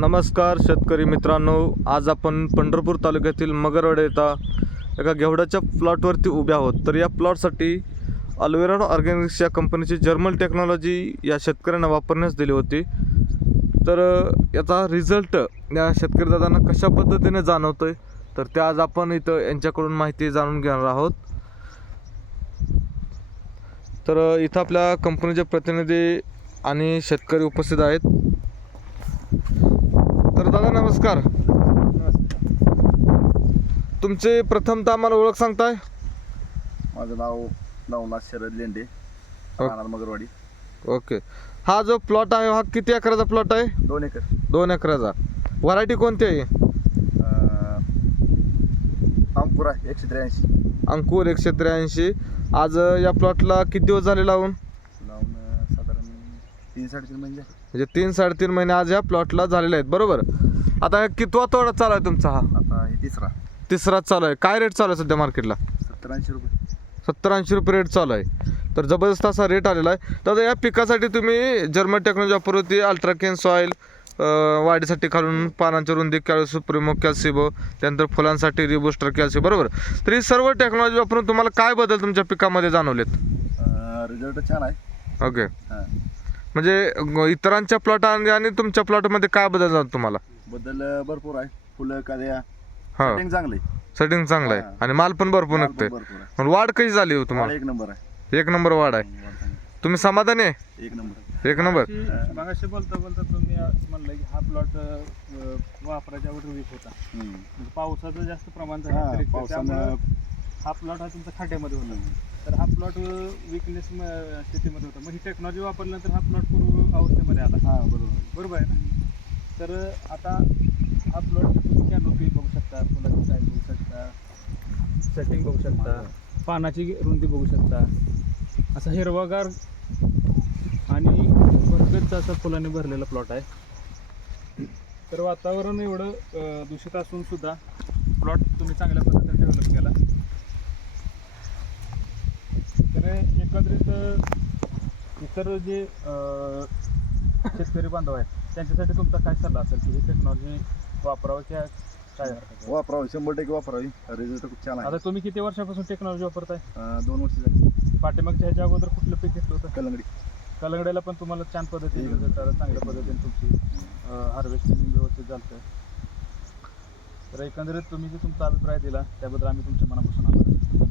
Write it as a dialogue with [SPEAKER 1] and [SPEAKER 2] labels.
[SPEAKER 1] नमस्कार शेतकरी मित्रांनो आज आपण पंढरपूर तालुक्यातील मगरवाडा येता एका घेवडाच्या प्लॉटवरती उभे आहोत. तर या प्लॉटसाठी अल्वेरा ऑर्गॅनिक्स या कंपनीची जर्मल टेक्नॉलॉजी या शेतकऱ्यांना वापरण्यास दिली होती. तर याचा रिझल्ट या शेतकरी दादांना कशा पद्धतीने जाणवतोय तर ते आज आपण इथं यांच्याकडून माहिती जाणून घेणार आहोत. तर इथं आपल्या कंपनीचे प्रतिनिधी आणि शेतकरी उपस्थित आहेत. दादा नमस्कार. तुमचे प्रथमतः आम्हाला ओळख सांगताय?
[SPEAKER 2] माझं नाव नवनाथ शरद लेंडे राहणार मगरवाडी.
[SPEAKER 1] ओके. हा जो प्लॉट आहे हा किती एकराचा प्लॉट आहे?
[SPEAKER 2] दोन एकर.
[SPEAKER 1] दोन एकराचा. व्हरायटी कोणती आहे?
[SPEAKER 2] अंकुरा एकशे त्र्याऐंशी.
[SPEAKER 1] अंकुर एकशे त्र्याऐंशी. आज या प्लॉटला किती दिवस झाले लावून?
[SPEAKER 2] लावून साधारण तीन साडेतीन महिने झाले.
[SPEAKER 1] म्हणजे तीन साडेतीन महिने आज या प्लॉटला झालेले आहेत बरोबर? आता कितवा तोडा चालू आहे तुमचा हा?
[SPEAKER 2] आता हे तिसरा.
[SPEAKER 1] तिसराच चालू आहे. काय रेट चालू आहे सध्या मार्केटला
[SPEAKER 2] सत्तर ऐंशी रुपये.
[SPEAKER 1] सत्तर ऐंशी रुपये रेट चालू आहे. तर जबरदस्त असा रेट आलेला आहे. तर या पिकासाठी तुम्ही जर्मन टेक्नॉलॉजी वापरती अल्ट्राकेन सॉईल वाढीसाठी खालून पानांची रुंदी कॅल सुप्रिमो कॅल्सिबो त्यानंतर फुलांसाठी रिबुस्टर कॅल्सिबो बरोबर? तर ही सर्व टेक्नॉलॉजी वापरून तुम्हाला काय बदल तुमच्या पिकामध्ये जाणवलेत?
[SPEAKER 2] रिझल्ट छान आहे.
[SPEAKER 1] ओके
[SPEAKER 2] हां.
[SPEAKER 1] म्हणजे इतरांच्या प्लॉट आणि तुमच्या प्लॉटमध्ये काय बदल जाणवतो तुम्हाला?
[SPEAKER 2] बदल भरपूर आहे. फुलं कद्या.
[SPEAKER 1] हां.
[SPEAKER 2] सेटिंग चांगले
[SPEAKER 1] सेटिंग चांगलं आहे. आणि माल पण भरपूर निघतोय.
[SPEAKER 2] भरपूर आहे.
[SPEAKER 1] पण वाढ कशी झाली हो तुम्हाला?
[SPEAKER 2] एक नंबर आहे.
[SPEAKER 1] एक नंबर वाढ आहे.
[SPEAKER 2] वाढ चांगली.
[SPEAKER 1] तुम्ही समाधानी आहे?
[SPEAKER 2] एक नंबर.
[SPEAKER 1] एक नंबर.
[SPEAKER 3] मगाशी बोलता बोलता तुम्ही म्हणलं की हा प्लॉट वापरायच्या अगोदर वीक होता.
[SPEAKER 2] हम्म.
[SPEAKER 3] म्हणजे पावसाचं जास्त प्रमाण
[SPEAKER 2] हां,
[SPEAKER 3] झालं तरी हा प्लॉट हा तुमचा खड्ड्यामध्ये होता. तर हा प्लॉट विकनेस स्थितीमध्ये होता. मग ही टेक्नॉलॉजी वापरल्यानंतर हा प्लॉट पूर्व अवस्थेमध्ये आला.
[SPEAKER 2] हां बरोबर.
[SPEAKER 3] बरोबर आहे ना? तर आता हा प्लॉट तुम्ही कॅनोपी बघू शकता फुलाची साईज बघू शकता सेटिंग बघू शकता पानाची रुंदी बघू शकता. असा हिरवागार आणि भरगच्च असा फुलाने भरलेला प्लॉट आहे. तर वातावरण एवढं दूषित असून सुद्धा प्लॉट तुम्ही चांगल्या पद्धतीने डेव्हलप केला तर एकंदरीत इतर जे शेतकरी बांधव आहेत त्यांच्यासाठी तुमचा काय सल्ला असेल की ही टेक्नॉलॉजी वापरावं की काय?
[SPEAKER 2] वापरावी शंभर टक्के वापरावी. रिझल्ट खूप छान आहे.
[SPEAKER 3] आता तुम्ही किती वर्षापासून टेक्नॉलॉजी वापरताय?
[SPEAKER 2] अं, दोन वर्ष झाली.
[SPEAKER 3] पाठीमागच्या ह्याच्या अगोदर कुठलं पीक घेतलं होतं?
[SPEAKER 2] कलंगडी.
[SPEAKER 3] कलंगड्याला पण तुम्हाला छान पद्धतीने result आला, चांगल्या पद्धतीने तुमची हार्वेस्टिंग व्यवस्थित झालं तर एकंदरीत तुम्ही जे तुमचा अभिप्राय दिला त्याबद्दल आम्ही तुमच्या मनापासून आभार